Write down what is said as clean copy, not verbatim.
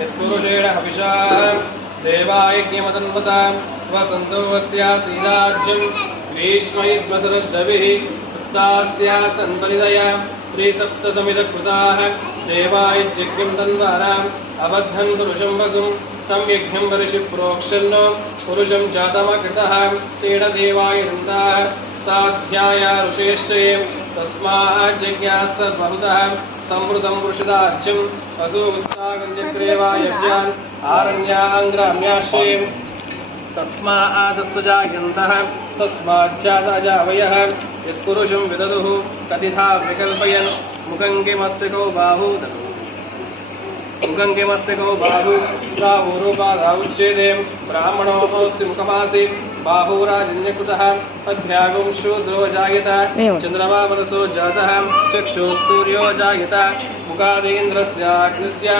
यत्पुरुषेण हविषा देवायज्ञमतन्वता वसन्तो वस्यासीदाज्यं भीष्मैद्मसरद्दविः सुप्तास्यासन् परिदया त्रिसप्तसमितकृताः देवायज्ञं तन्वाराम् अबद्धन् पुरुषं वसुं तं यज्ञं वर्षि प्रोक्षन्नो पुरुषं जातमकृतः तेन देवाय नन्दाः साध्याया ऋषेश्चये तस्माज्जज्ञाः सर्वभूतः संवृतं पुरुषदाज्यं वसुस्तागञ्चक्रेवायज्ञान् आरण्याङ्ग्राम्याश्रये तस्मादस्य जायन्तः तस्माज्जातजावयः यत्पुरुषं विदधुः कथिथा विकल्पयन् मुखं किमस्य कौ बाहु मुखं किमस्य कौ बाहु सा ऊरुपादा उच्यते ब्राह्मणोऽस्य मुखमासीत् बाहुराजन्यकृतः अभ्यागुं शूद्रो जायत चन्द्रमा वरसो जातः चक्षुः सूर्यो जायत मुखादेन्द्रस्य अग्निस्य